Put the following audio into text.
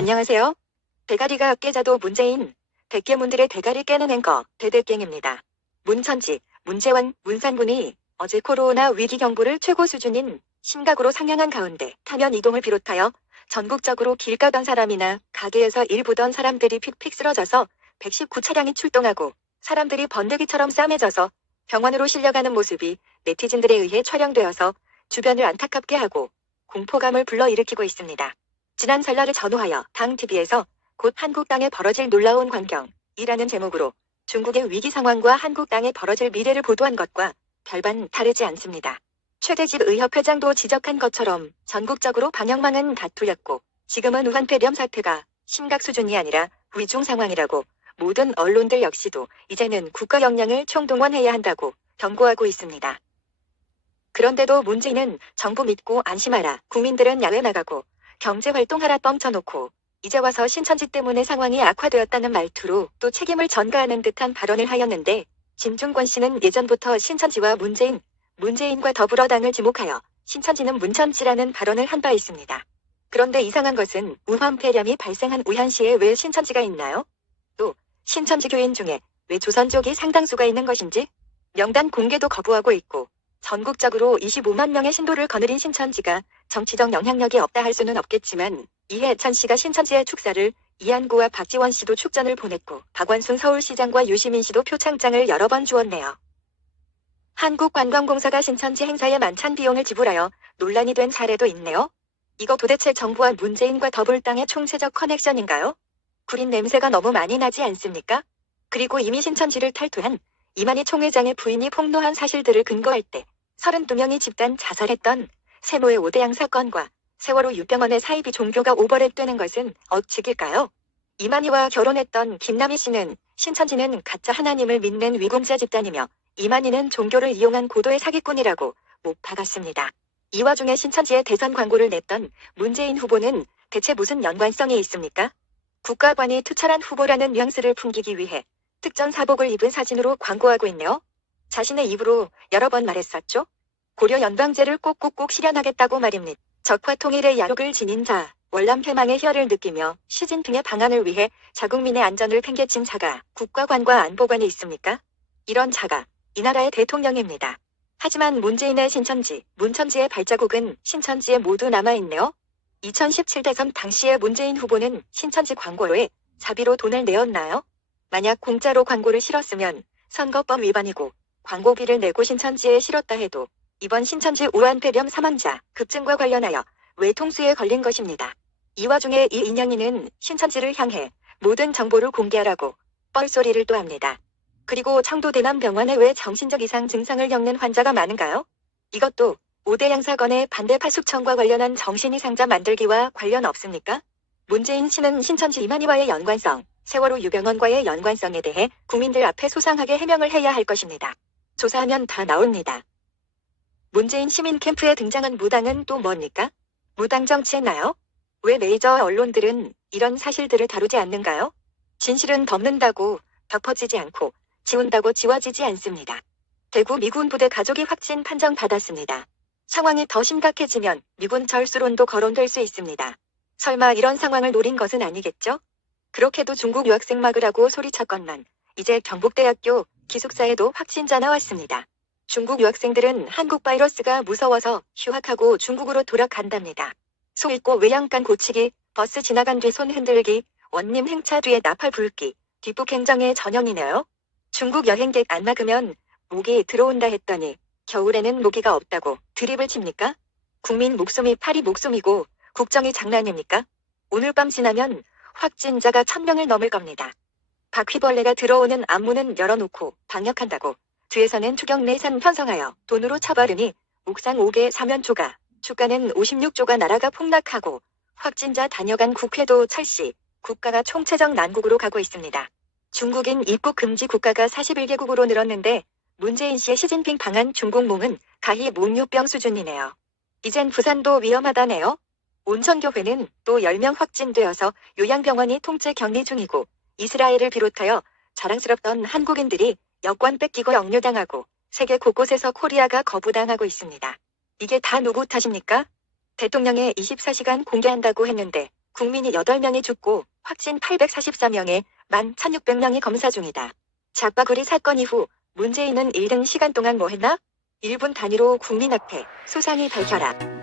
안녕하세요. 대가리가 깨져도 문재인, 백계문들의 대가리 깨는 앵커 대대갱입니다. 문천지, 문재원, 문산군이 어제 코로나 위기 경보를 최고 수준인 심각으로 상향한 가운데 타면 이동을 비롯하여 전국적으로 길 가던 사람이나 가게에서 일 보던 사람들이 픽픽 쓰러져서 119차량이 출동하고 사람들이 번데기처럼 싸매져서 병원으로 실려가는 모습이 네티즌들에 의해 촬영되어서 주변을 안타깝게 하고 공포감을 불러일으키고 있습니다. 지난 설날을 전후하여 당 TV에서 곧 한국 땅에 벌어질 놀라운 광경이라는 제목으로 중국의 위기 상황과 한국 땅에 벌어질 미래를 보도한 것과 별반 다르지 않습니다. 최대집 의협회장도 지적한 것처럼 전국적으로 방역망은 다 뚫렸고 지금은 우한폐렴 사태가 심각 수준이 아니라 위중 상황이라고 모든 언론들 역시도 이제는 국가 역량을 총동원해야 한다고 경고하고 있습니다. 그런데도 문재인은 정부 믿고 안심하라, 국민들은 야외 나가고 경제활동하라 뻥쳐놓고 이제 와서 신천지 때문에 상황이 악화되었다는 말투로 또 책임을 전가하는 듯한 발언을 하였는데, 진중권 씨는 예전부터 신천지와 문재인과 더불어 당을 지목하여 신천지는 문천지라는 발언을 한 바 있습니다. 그런데 이상한 것은 우한폐렴이 발생한 우한시에 왜 신천지가 있나요? 또 신천지 교인 중에 왜 조선족이 상당수가 있는 것인지 명단 공개도 거부하고 있고, 전국적으로 25만 명의 신도를 거느린 신천지가 정치적 영향력이 없다 할 수는 없겠지만, 이해찬 씨가 신천지의 축사를, 이한구와 박지원 씨도 축전을 보냈고 박원순 서울시장과 유시민 씨도 표창장을 여러 번 주었네요. 한국관광공사가 신천지 행사에 만찬 비용을 지불하여 논란이 된 사례도 있네요. 이거 도대체 정부와 문재인과 더불당의 총체적 커넥션인가요? 구린 냄새가 너무 많이 나지 않습니까? 그리고 이미 신천지를 탈퇴한 이만희 총회장의 부인이 폭로한 사실들을 근거할 때 32명이 집단 자살했던 세모의 5대양 사건과 세월호 유병원의 사입이 종교가 오버랩되는 것은 억측일까요? 이만희와 결혼했던 김남희 씨는 신천지는 가짜 하나님을 믿는 위공자 집단이며 이만희는 종교를 이용한 고도의 사기꾼이라고 못 박았습니다. 이 와중에 신천지의 대선 광고를 냈던 문재인 후보는 대체 무슨 연관성이 있습니까? 국가관이 투철한 후보라는 뉘앙스를 풍기기 위해 특전 사복을 입은 사진으로 광고하고 있네요. 자신의 입으로 여러 번 말했었죠. 고려 연방제를 꼭꼭꼭 실현하겠다고 말입니다. 적화 통일의 야욕을 지닌 자, 월남 패망의 혀를 느끼며 시진핑의 방안을 위해 자국민의 안전을 팽개친 자가 국가관과 안보관이 있습니까? 이런 자가 이 나라의 대통령입니다. 하지만 문재인의 신천지, 문천지의 발자국은 신천지에 모두 남아있네요. 2017 대선 당시의 문재인 후보는 신천지 광고로에 자비로 돈을 내었나요? 만약 공짜로 광고를 실었으면 선거법 위반이고, 광고비를 내고 신천지에 실었다 해도 이번 신천지 우한폐렴 사망자 급증과 관련하여 외통수에 걸린 것입니다. 이 와중에 이 인양이는 신천지를 향해 모든 정보를 공개하라고 뻘소리를 또 합니다. 그리고 청도 대남병원에 왜 정신적 이상 증상을 겪는 환자가 많은가요? 이것도 5대양 사건의 반대 파숙청과 관련한 정신이상자 만들기와 관련 없습니까? 문재인 씨는 신천지 이만희와의 연관성, 세월호 유병원과의 연관성에 대해 국민들 앞에 소상하게 해명을 해야 할 것입니다. 조사하면 다 나옵니다. 문재인 시민 캠프에 등장한 무당은 또 뭡니까? 무당 정치했나요? 왜 메이저 언론들은 이런 사실들을 다루지 않는가요? 진실은 덮는다고 덮어지지 않고 지운다고 지워지지 않습니다. 대구 미군 부대 가족이 확진 판정받았습니다. 상황이 더 심각해지면 미군 절수론도 거론될 수 있습니다. 설마 이런 상황을 노린 것은 아니겠죠? 그렇게도 중국 유학생 막으라고 소리쳤건만 이제 경북대학교 기숙사에도 확진자 나왔습니다. 중국 유학생들은 한국 바이러스가 무서워서 휴학하고 중국으로 돌아간답니다. 소 읽고 외양간 고치기, 버스 지나간 뒤 손 흔들기, 원님 행차 뒤에 나팔 불기, 뒷북 행정의 전형이네요. 중국 여행객 안 막으면 모기 들어온다 했더니 겨울에는 모기가 없다고 드립을 칩니까? 국민 목숨이 파리 목숨이고 국정이 장난입니까? 오늘 밤 지나면 확진자가 1000명을 넘을 겁니다. 바퀴벌레가 들어오는 앞문은 열어놓고 방역한다고 뒤에서는 추경내산 편성하여 돈으로 처벌하니 옥상 5개 사면 초과, 주가는 56조가 나라가 폭락하고 확진자 다녀간 국회도 철시, 국가가 총체적 난국으로 가고 있습니다. 중국인 입국 금지 국가가 41개국으로 늘었는데 문재인 씨의 시진핑 방한 중국몽은 가히 몽유병 수준이네요. 이젠 부산도 위험하다네요. 온천교회는 또 10명 확진되어서 요양병원이 통째 격리 중이고, 이스라엘을 비롯하여 자랑스럽던 한국인들이 여권 뺏기고 억류당하고 세계 곳곳에서 코리아가 거부당하고 있습니다. 이게 다 누구 탓입니까? 대통령의 24시간 공개한다고 했는데 국민이 8명이 죽고 확진 844명에 11,600명이 검사 중이다. 작바구리 사건 이후 문재인은 일등 시간 동안 뭐 했나? 1분 단위로 국민 앞에 소상히 밝혀라.